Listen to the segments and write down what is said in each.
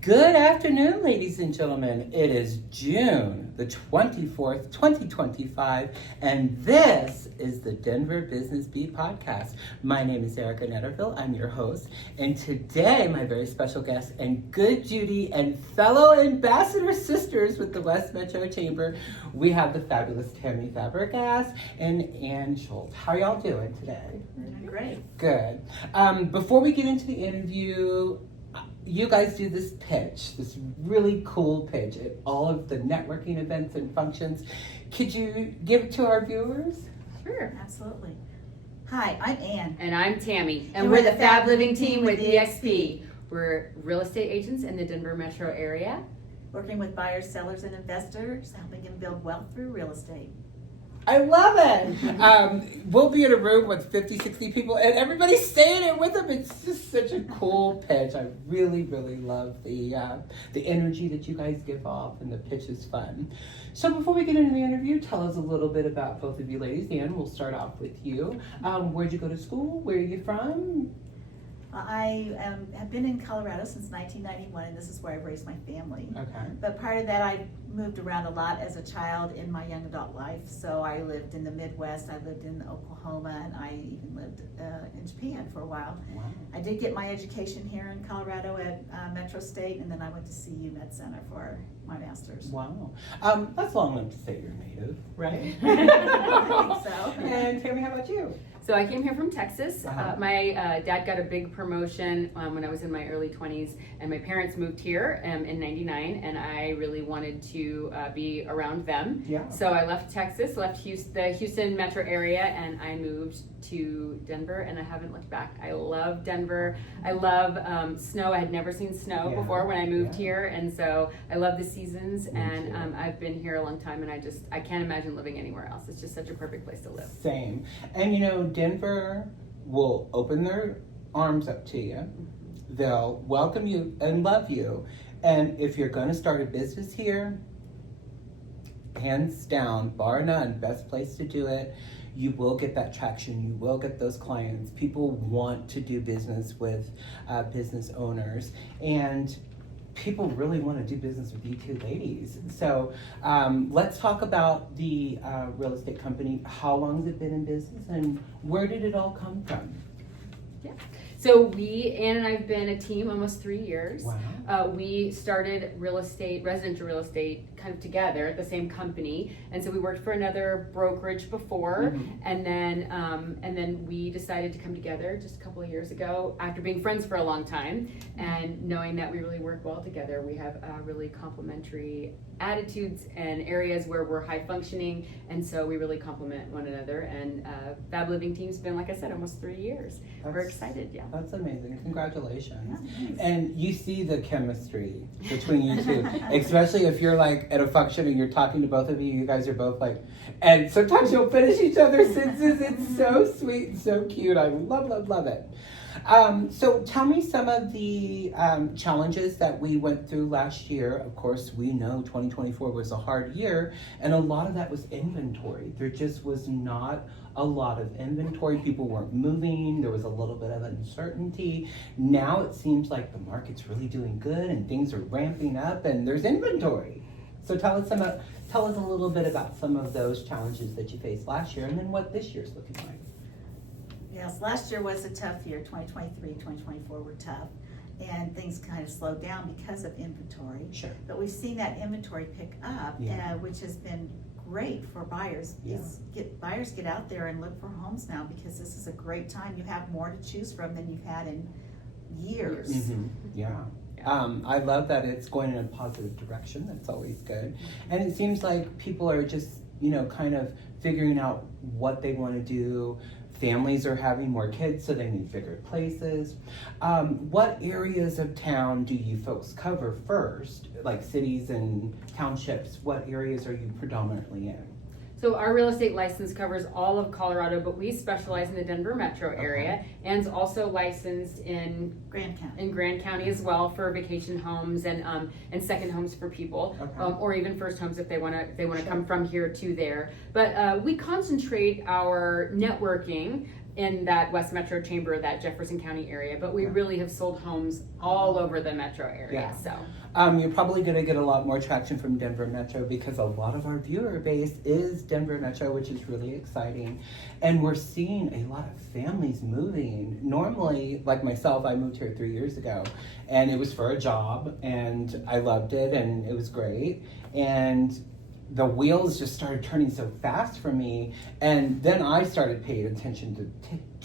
Good afternoon, ladies and gentlemen. It is June the 24th, 2025, and this is the Denver Business Beat Podcast. My name is Arica Netterville. I'm your host, and today my very special guest and good Judy and fellow ambassador sisters with the West Metro Chamber, we have the fabulous Tammy Fabregas and Ann Schultz. How are y'all doing today? Great. Good. Before we get into the interview, you guys do this pitch, this really cool pitch at all of the networking events and functions. Could you give it to our viewers? Sure, absolutely. Hi, I'm Ann. And I'm Tammy. And we're the Fab Living team with EXP. We're real estate agents in the Denver metro area. Working with buyers, sellers, and investors, helping them build wealth through real estate. I love it. We'll be in a room with 50, 60 people, and everybody's saying it with them. It's just such a cool pitch. I really, really love the energy that you guys give off, and the pitch is fun. So before we get into the interview, tell us a little bit about both of you ladies. Ann, we'll start off with you. Where'd you go to school? Where are you from? I have been in Colorado since 1991, and this is where I've raised my family. Okay. But prior to that, I moved around a lot as a child in my young adult life. So I lived in the Midwest, I lived in Oklahoma, and I even lived in Japan for a while. Wow. I did get my education here in Colorado at Metro State, and then I went to CU Med Center for my master's. Wow. That's long enough to say you're native, right? I think so. And Tammy, how about you? So I came here from Texas. Uh-huh. My dad got a big promotion when I was in my early 20s, and my parents moved here in 99, and I really wanted to be around them. Yeah. So I left Texas, left the Houston metro area, and I moved to Denver, and I haven't looked back. I love Denver. I love snow. I had never seen snow before when I moved here, and so I love the seasons, and I've been here a long time, and I can't imagine living anywhere else. It's just such a perfect place to live. Same. And you know, Denver will open their arms up to you. They'll welcome you and love you. And if you're going to start a business here, hands down, bar none, best place to do it. You will get that traction. You will get those clients. People want to do business with business owners. And people really want to do business with you two ladies. So let's talk about the real estate company. How long has it been in business, and where did it all come from? Yeah. So Ann and I have been a team almost 3 years. Wow. We started residential real estate kind of together at the same company. And so we worked for another brokerage before. Mm-hmm. And then we decided to come together just a couple of years ago after being friends for a long time and knowing that we really work well together. We have really complementary attitudes and areas where we're high functioning. And so we really complement one another. And Fab Living team's been, like I said, almost 3 years. We're excited, yeah. That's amazing. Congratulations. Yeah, thanks. And you see the chemistry between you two, especially if you're like at a function and you're talking to both of you. You guys are both like, and sometimes you'll finish each other's sentences. It's so sweet and so cute. I love, love, love it. So tell me some of the challenges that we went through last year. Of course, we know 2024 was a hard year, and a lot of that was inventory. There just was not a lot of inventory. People weren't moving. There was a little bit of uncertainty. Now it seems like the market's really doing good and things are ramping up and there's inventory. So tell us a little bit about some of those challenges that you faced last year and then what this year's looking like. Yes, last year was a tough year. 2023, 2024 were tough. And things kind of slowed down because of inventory. Sure. But we've seen that inventory pick up, which has been great for buyers. Yeah. Buyers get out there and look for homes now because this is a great time. You have more to choose from than you've had in years. Mm-hmm. Yeah. I love that it's going in a positive direction. That's always good. And it seems like people are just, kind of figuring out what they want to do. Families are having more kids, so they need bigger places. What areas of town do you folks cover first? Like cities and townships, what areas are you predominantly in? So our real estate license covers all of Colorado, but we specialize in the Denver metro area, and also licensed in Grand County as well for vacation homes and second homes for people, or even first homes if they want to come from here to there. But we concentrate our networking in that West Metro Chamber, that Jefferson County area, but we really have sold homes all over the metro area. So you're probably going to get a lot more traction from Denver Metro because a lot of our viewer base is Denver Metro, which is really exciting. And we're seeing a lot of families moving. Normally, like myself, I moved here 3 years ago, and it was for a job, and I loved it, and it was great. And the wheels just started turning so fast for me, and then I started paying attention to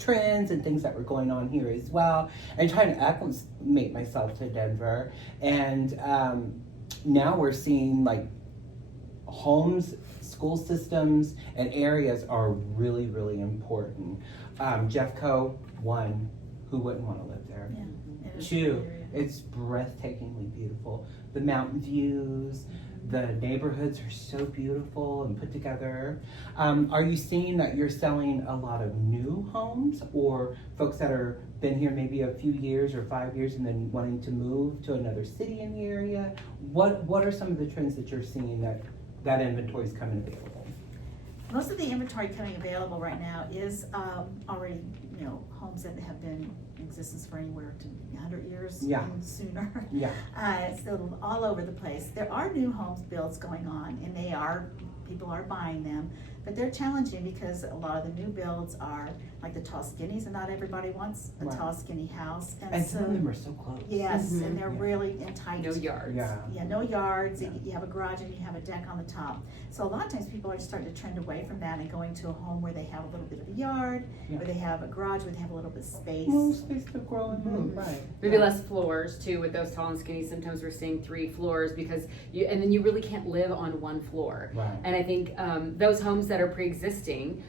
trends and things that were going on here as well, and trying to acclimate myself to Denver. And now we're seeing like homes, school systems, and areas are really, really important. Jeffco, one, who wouldn't want to live there? Yeah. Two, it's breathtakingly beautiful. The mountain views, the neighborhoods are so beautiful and put together. Are you seeing that you're selling a lot of new homes, or folks that are been here maybe a few years or 5 years and then wanting to move to another city in the area? What are some of the trends that you're seeing that inventory is coming available? Most of the inventory coming available right now is already, homes that have been in existence for anywhere to 100 years and sooner. Yeah. So all over the place. There are new homes builds going on, and people are buying them, but they're challenging because a lot of the new builds are like the tall skinnies, and not everybody wants a tall skinny house. And some of them are so close. Yes, and they're really in tight. no yards. Yeah, no yards. You have a garage and you have a deck on the top. So a lot of times people are starting to trend away from that and going to a home where they have a little bit of a yard, where they have a garage, where they have a little bit of space. More space to grow and move, right. Maybe less floors too with those tall and skinny. Sometimes we're seeing 3 floors because and then you really can't live on one floor. Right. And I think those homes that are pre-existing,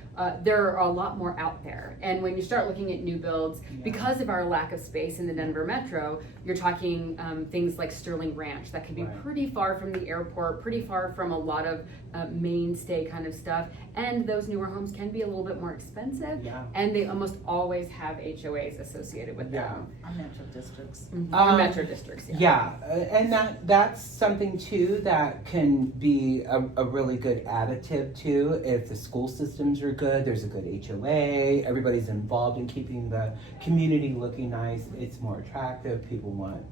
there are a lot more out there. And when you start looking at new builds, because of our lack of space in the Denver Metro, you're talking things like Sterling Ranch that can be pretty far from the airport, pretty far from a lot of mainstay kind of stuff. And those newer homes can be a little bit more expensive. Yeah. And they almost always have HOAs associated with them. On metro districts. Or metro districts. And that's something too that can be a really good additive too. If the school systems are good, there's a good HOA, everybody's involved in keeping the community looking nice, it's more attractive, people want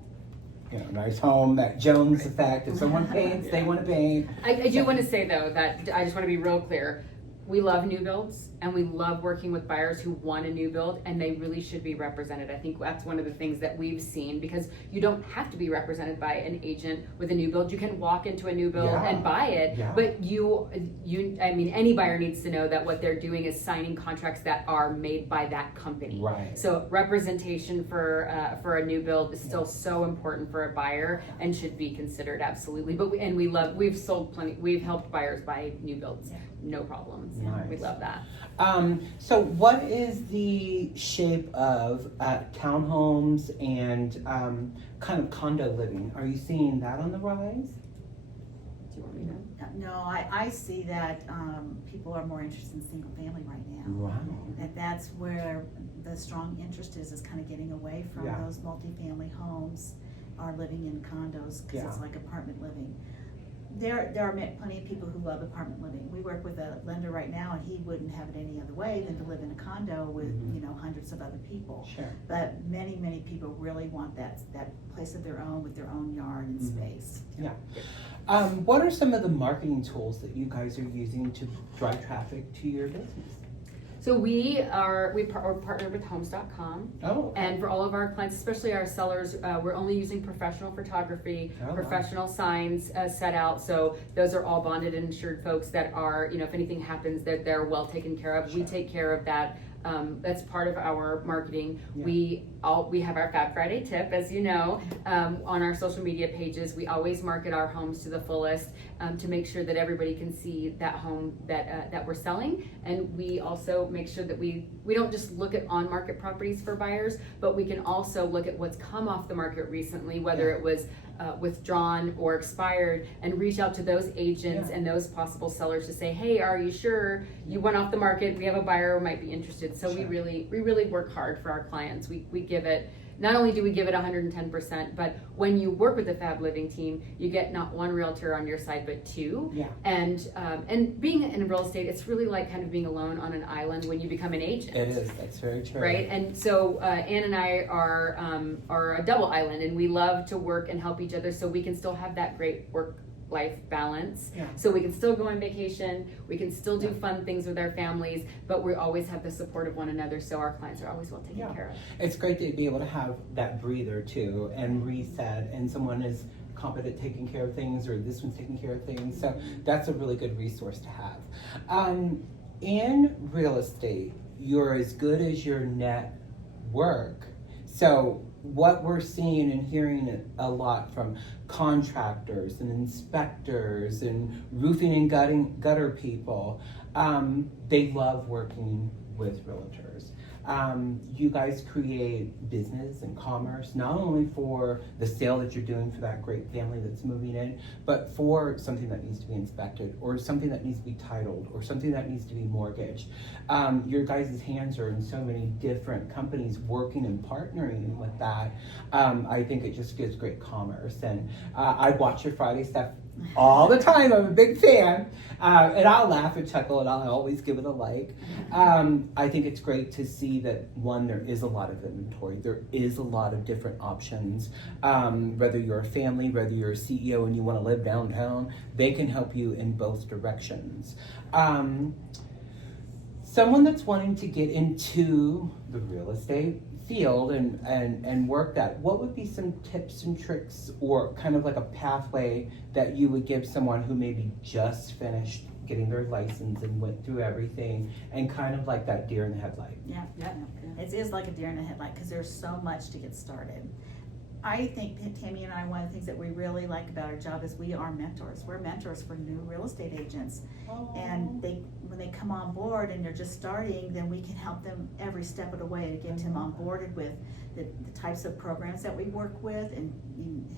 a nice home, that Jones effect. If someone paints, they want to paint. I do want to say though that I just want to be real clear. We love new builds, and we love working with buyers who want a new build, and they really should be represented. I think that's one of the things that we've seen, because you don't have to be represented by an agent with a new build. You can walk into a new build and buy it, but any buyer needs to know that what they're doing is signing contracts that are made by that company. Right. So representation for a new build is still so important for a buyer and should be considered absolutely. But we've helped buyers buy new builds. Yeah. No problems. Nice. We love that. So what is the shape of townhomes and kind of condo living? Are you seeing that on the rise? Do you want me to? No, I see that people are more interested in single family right now. Wow. That's where the strong interest is kind of getting away from those multifamily homes, are living in condos, because it's like apartment living. There are plenty of people who love apartment living. We work with a lender right now, and he wouldn't have it any other way than to live in a condo with hundreds of other people. Sure. But many people really want that place of their own with their own yard and space. Yeah. What are some of the marketing tools that you guys are using to drive traffic to your business? So we're partnered with homes.com. Oh, okay. And for all of our clients, especially our sellers, we're only using professional photography, professional signs set out. So those are all bonded and insured folks that are, if anything happens, that they're well taken care of. Sure. We take care of that. That's part of our marketing. Yeah. We have our Fab Friday tip, as you know, on our social media pages. We always market our homes to the fullest to make sure that everybody can see that home that we're selling. And we also make sure that we don't just look at on-market properties for buyers, but we can also look at what's come off the market recently, whether it was withdrawn or expired, and reach out to those agents and those possible sellers to say, hey, are you sure you went off the market? We have a buyer who might be interested. So we really work hard for our clients. We give it not only do we give it 110%, but when you work with the Fab Living team, you get not one realtor on your side, but two. Yeah. And being in real estate, it's really like kind of being alone on an island when you become an agent. It is. That's very true. Right. And so Ann and I are a double island, and we love to work and help each other so we can still have that great work-life balance. Yeah. So we can still go on vacation, we can still do fun things with our families, but we always have the support of one another, so our clients are always well taken care of. It's great to be able to have that breather too and reset, and someone is competent taking care of things, or this one's taking care of things. So that's a really good resource to have. In real estate, you're as good as your network. So what we're seeing and hearing a lot from contractors and inspectors and roofing and gutter people, they love working with realtors. You guys create business and commerce, not only for the sale that you're doing for that great family that's moving in, but for something that needs to be inspected, or something that needs to be titled, or something that needs to be mortgaged. Your guys' hands are in so many different companies working and partnering with that. I think it just gives great commerce. And I watch your Friday stuff all the time. I'm a big fan, and I'll laugh and chuckle, and I'll always give it a like. I think it's great to see that, one, there is a lot of inventory, there is a lot of different options. Whether you're a family, whether you're a CEO and you want to live downtown, they can help you in both directions. Someone that's wanting to get into the real estate field and work that, what would be some tips and tricks, or kind of like a pathway that you would give someone who maybe just finished getting their license and went through everything, and kind of like that deer in the headlight? Yeah. It is like a deer in the headlight, because there's so much to get started. I think Tammy and I, one of the things that we really like about our job is we are mentors. We're mentors for new real estate agents. And when they come on board and they're just starting, then we can help them every step of the way to get them onboarded with the types of programs that we work with, and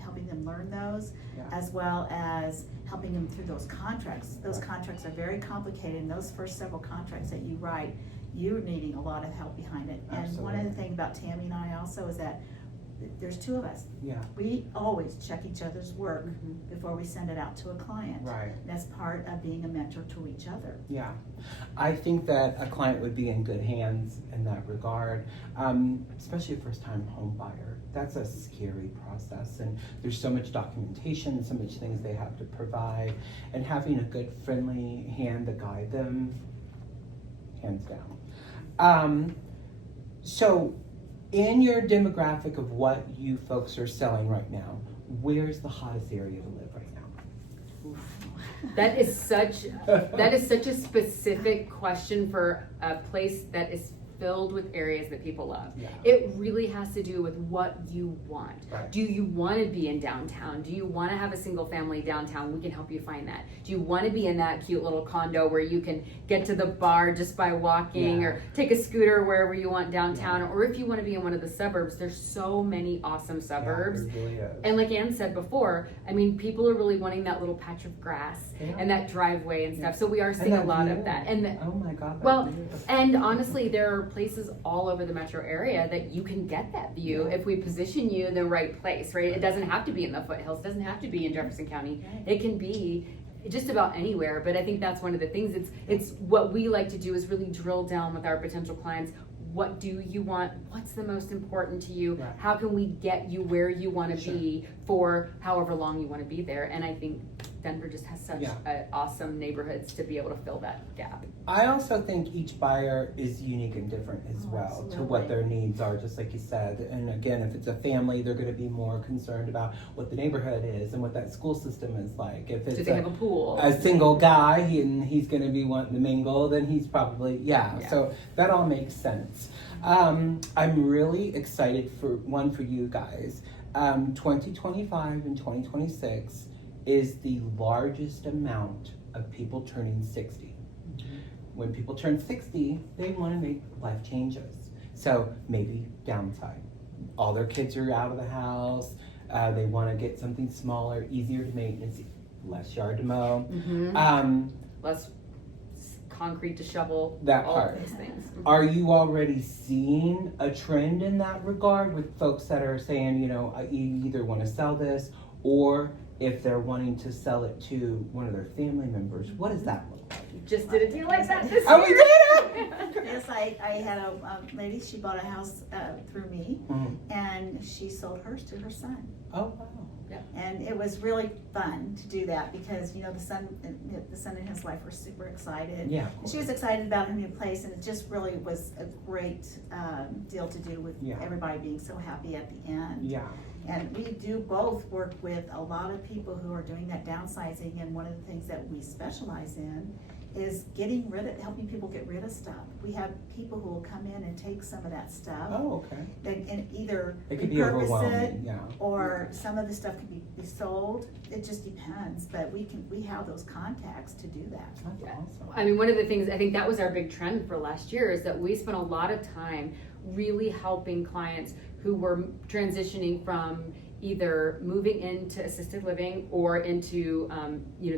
helping them learn those, as well as helping them through those contracts. Those contracts are very complicated, and those first several contracts that you write, you're needing a lot of help behind it. Absolutely. And one of the things about Tammy and I also is that there's two of us. Yeah. We always check each other's work before we send it out to a client. Right. That's part of being a mentor to each other. Yeah. I think that a client would be in good hands in that regard, especially a first-time home buyer. That's a scary process, and there's so much documentation and so much things they have to provide, and having a good, friendly hand to guide them, hands down. So, in your demographic of what you folks are selling right now, where's the hottest area to live right now? That is such a specific question for a place that is filled with areas that people love. Yeah. It really has to do with what you want. Right. Do you want to be in downtown? Do you want to have a single family downtown? We can help you find that. Do you want to be in that cute little condo where you can get to the bar just by walking, or take a scooter wherever you want downtown? Or if you want to be in one of the suburbs, there's so many awesome suburbs. Yeah, there really is. And like Ann said before, I mean, people are really wanting that little patch of grass and that driveway and stuff. So we are seeing a lot of that. And oh my God. well, and honestly, there are places all over the metro area that you can get that view if we position you in the right place, right? It doesn't have to be in the foothills, it doesn't have to be in Jefferson County. It can be just about anywhere. But I think that's one of the things. It's what we like to do is really drill down with our potential clients. What do you want? What's the most important to you? Right. How can we get you where you want to be for however long you want to be there? And I think Denver just has such awesome neighborhoods to be able to fill that gap. I also think each buyer is unique and different as well to what their needs are, just like you said. And again, if it's a family, they're going to be more concerned about what the neighborhood is and what that school system is like. If it's Do they have a pool? A single guy and he's going to be wanting to mingle, then he's probably, so that all makes sense. I'm really excited for you guys. 2025 and 2026 is the largest amount of people turning 60. When people turn 60, they want to make life changes. So maybe downsize. All their kids are out of the house. They want to get something smaller, easier to maintenance, less yard to mow. Less concrete to shovel, That all part. of those things. Are you already seeing a trend in that regard with folks that are saying, you know, I either want to sell this, or if they're wanting to sell it to one of their family members? What does that look like? Just did a deal like that this Oh, we year. did it! Yes, I had a lady, she bought a house through me, and she sold hers to her son. Oh, wow. And it was really fun to do that because, you know, the son and his wife were super excited. Yeah. And she was excited about her new place, and it just really was a great deal to do with everybody being so happy at the end. Yeah. And we do both work with a lot of people who are doing that downsizing, and one of the things that we specialize in is helping people get rid of stuff. We have people who will come in and take some of that stuff. Oh, okay. And either It could be repurpose overwhelming, it, or some of the stuff could be sold. It just depends, but we have those contacts to do that. That's awesome. I mean, one of the things, I think that was our big trend for last year, is that we spent a lot of time really helping clients who were transitioning from either moving into assisted living or into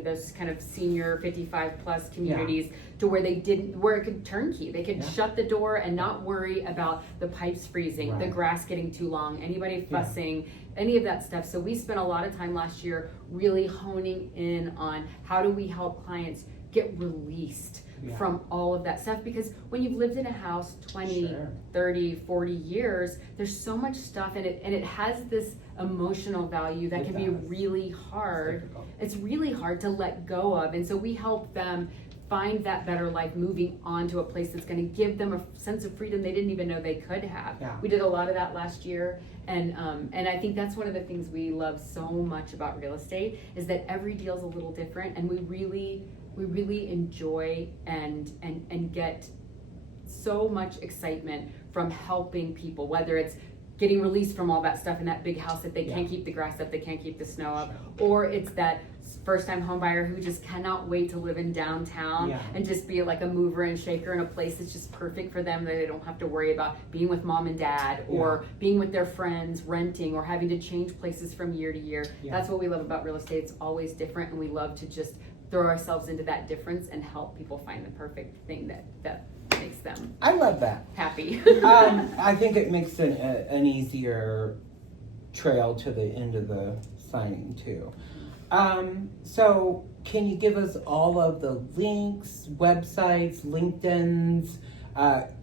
those kind of senior 55 plus communities, to where where it could turnkey. They could shut the door and not worry about the pipes freezing, the grass getting too long, anybody fussing, any of that stuff. So we spent a lot of time last year really honing in on how do we help clients get released from all of that stuff, because when you've lived in a house 20, 30, 40 years, there's so much stuff in it, and it has this emotional value that can be really hard. It's really hard to let go of, and so we help them find that better life, moving on to a place that's going to give them a sense of freedom they didn't even know they could have. We did a lot of that last year, and I think that's one of the things we love so much about real estate, is that every deal is a little different, and we really enjoy and get so much excitement from helping people, whether it's getting released from all that stuff in that big house that they can't keep the grass up, they can't keep the snow up, or it's that first-time home buyer who just cannot wait to live in downtown and just be like a mover and shaker in a place that's just perfect for them, that they don't have to worry about being with mom and dad or being with their friends, renting, or having to change places from year to year. That's what we love about real estate. It's always different, and we love to just throw ourselves into that difference and help people find the perfect thing that makes them I love that. happy. I think it makes an easier trail to the end of the signing too. So can you give us all of the links, websites, LinkedIn's,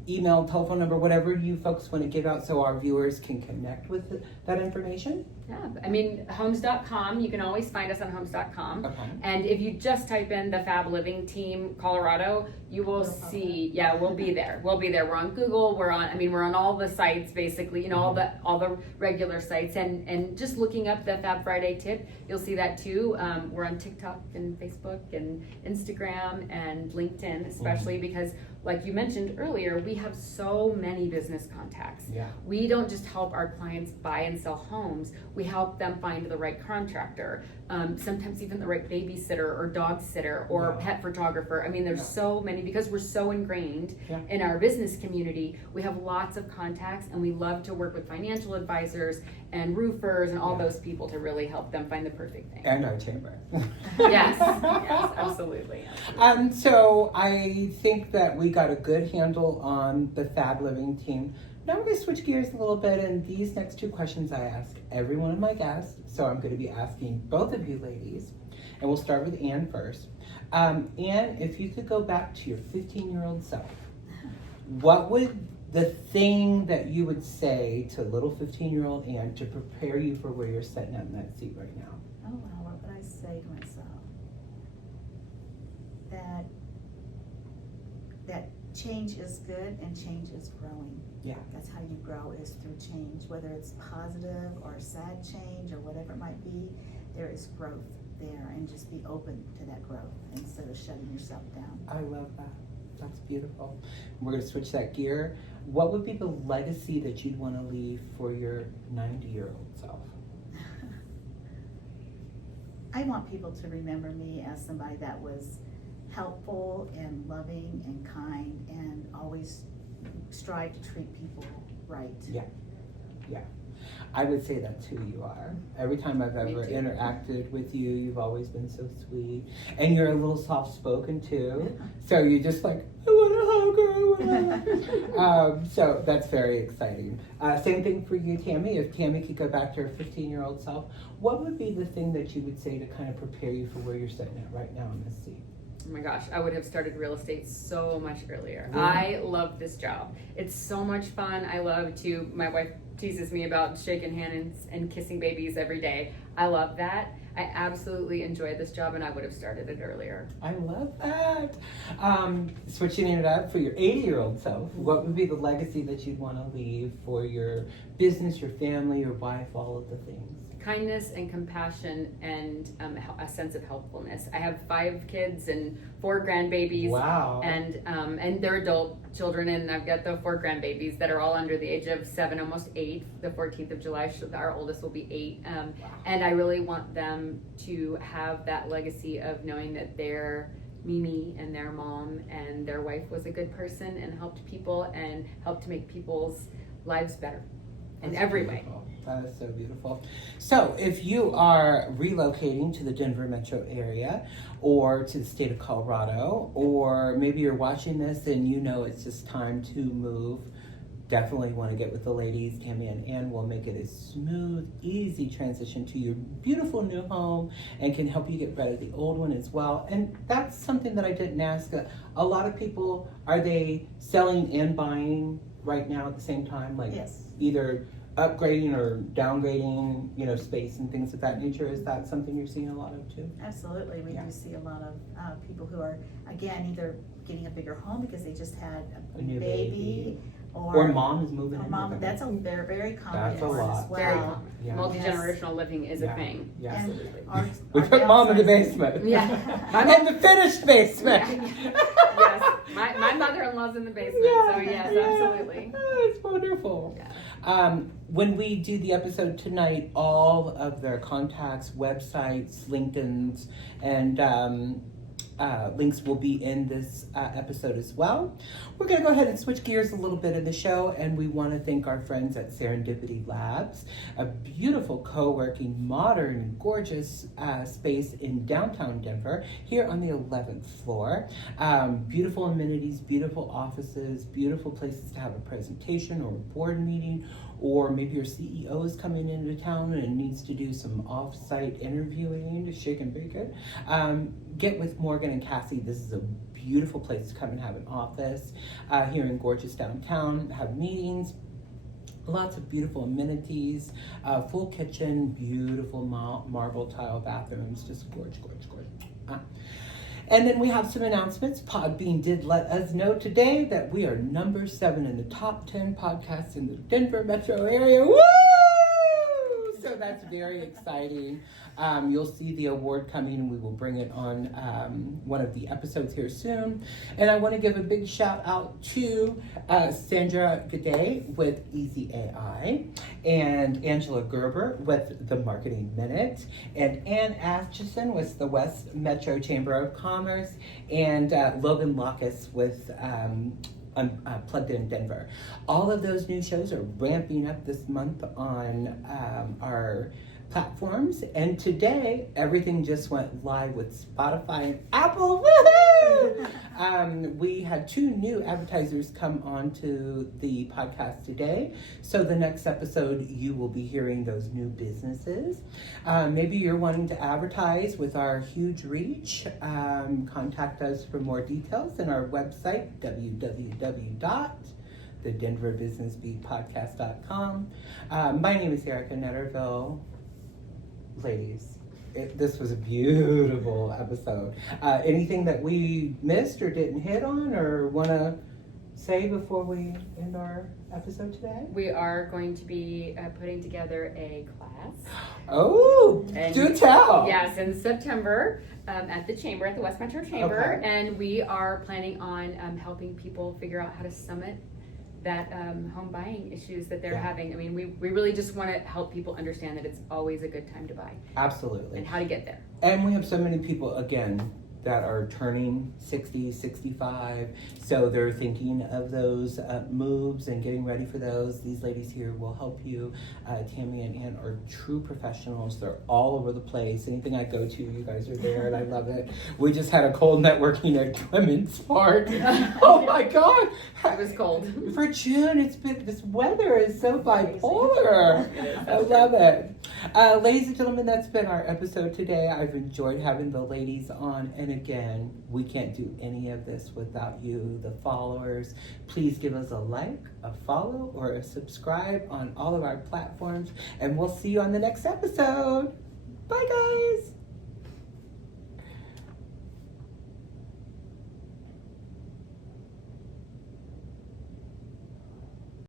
email, telephone number, whatever you folks want to give out so our viewers can connect with that information? Yeah, I mean, homes.com, you can always find us on homes.com. Okay. And if you just type in the Fab Living Team Colorado, you will see, we'll be there. We'll be there. We're on Google, we're on all the sites basically, you know, all the regular sites, and just looking up the Fab Friday tip, you'll see that too. We're on TikTok and Facebook and Instagram and LinkedIn, especially because, like you mentioned earlier, we have so many business contacts. We don't just help our clients buy and sell homes, we help them find the right contractor, sometimes even the right babysitter or dog sitter or pet photographer. I mean, there's so many, because we're so ingrained in our business community. We have lots of contacts, and we love to work with financial advisors and roofers and all those people to really help them find the perfect thing. And our chamber. Yes, absolutely. So I think that we got a good handle on the Fab Living team. Now we're going to switch gears a little bit, and these next two questions I ask every one of my guests. So I'm going to be asking both of you ladies, and we'll start with Ann first. Ann, if you could go back to your 15-year-old self, what would the thing that you would say to little 15-year-old Ann to prepare you for where you're sitting at in that seat right now? Oh wow, what would I say to myself? That change is good and change is growing. That's how you grow, is through change, whether it's positive or sad change or whatever it might be. There is growth there, and just be open to that growth instead of shutting yourself down. I love that. That's beautiful. We're going to switch that gear. What would be the legacy that you'd want to leave for your 90-year-old self? I want people to remember me as somebody that was helpful and loving and kind, and always strive to treat people right. I would say that's who you are. Every time I've ever too. interacted with you, you've always been so sweet. And you're a little soft-spoken too. So you're just like, I want to hug her. So that's very exciting. Same thing for you, Tammy. If Tammy could go back to her 15-year-old self, what would be the thing that you would say to kind of prepare you for where you're sitting at right now in this seat? Oh my gosh, I would have started real estate so much earlier. Yeah. I love this job. It's so much fun. I love to, my wife teases me about shaking hands and kissing babies every day. I love that. I absolutely enjoy this job, and I would have started it earlier. I love that. Switching it up for your 80-year-old self, what would be the legacy that you'd want to leave for your business, your family, your wife, all of the things? Kindness and compassion and a sense of helpfulness. I have 5 kids and 4 grandbabies. Wow. And they're adult children, and I've got the 4 grandbabies that are all under the age of 7, almost 8. The 14th of July, our oldest will be 8. Wow. And I really want them to have that legacy of knowing that their Mimi and their mom and their wife was a good person and helped people and helped to make people's lives better in every way. That is so beautiful. So if you are relocating to the Denver metro area or to the state of Colorado, or maybe you're watching this and you know it's just time to move, definitely want to get with the ladies. Tammy and Ann will make it a smooth, easy transition to your beautiful new home and can help you get rid of the old one as well. And that's something that I didn't ask. A lot of people, are they selling and buying right now at the same time? Like Yes. either upgrading or downgrading, space and things of that nature. Is that something you're seeing a lot of too? Absolutely. We Yeah. do see a lot of people who are, again, either getting a bigger home because they just had a new baby. Or mom is moving in. Mom, with that's them. a very, very common That's a one lot. as Very well. common. Yeah. Multi-generational living is Yeah. a thing. Yeah. And Absolutely. We put mom in the basement. Yeah. In the finished basement. Yes. My mother-in-law's in the basement, so yes, absolutely. Oh, it's wonderful. Yeah. When we do the episode tonight, all of their contacts, websites, LinkedIn's, and links will be in this episode as well. We're going to go ahead and switch gears a little bit in the show, and we want to thank our friends at Serendipity Labs, a beautiful co-working, modern, gorgeous space in downtown Denver, here on the 11th floor. Beautiful amenities, beautiful offices, beautiful places to have a presentation or a board meeting, or maybe your CEO is coming into town and needs to do some off-site interviewing to shake and bake it. Get with Morgan and Cassie. This is a beautiful place to come and have an office here in gorgeous downtown, have meetings. Lots of beautiful amenities, full kitchen, beautiful marble tile bathrooms, just gorgeous. And then we have some announcements. Podbean did let us know today that we are number 7 in the top 10 podcasts in the Denver metro area. Woo! So that's very exciting. You'll see the award coming. We will bring it on one of the episodes here soon. And I want to give a big shout out to Sandra G'day with Easy AI, and Angela Gerber with the Marketing Minute, and Ann Atchison with the West Metro Chamber of Commerce, and Logan Lockus with Plugged In Denver. All of those new shows are ramping up this month on our platforms, and today everything just went live with Spotify and Apple. Woohoo! We had 2 new advertisers come onto the podcast today, so the next episode you will be hearing those new businesses. Maybe you're wanting to advertise with our huge reach. Contact us for more details in our website, www.TheDenverBusinessBeatPodcast.com. My name is Arica Netterville. Ladies, this was a beautiful episode. Anything that we missed or didn't hit on or want to say before we end our episode today? We are going to be putting together a class. Oh, do tell. Yes, in September at the Chamber, at the West Metro Chamber. Okay. And we are planning on helping people figure out how to summit that home buying issues that they're having. I mean, we really just want to help people understand that it's always a good time to buy. Absolutely. And how to get there. And we have so many people, again, that are turning 60, 65. So they're thinking of those moves and getting ready for those. These ladies here will help you. Tammy and Ann are true professionals. They're all over the place. Anything I go to, you guys are there, and I love it. We just had a cold networking at Clements Park. Oh my God. It was cold. For June, this weather is so bipolar. I love it. Ladies and gentlemen, that's been our episode today. I've enjoyed having the ladies on. And again, we can't do any of this without you, the followers. Please give us a like, a follow, or a subscribe on all of our platforms. And we'll see you on the next episode.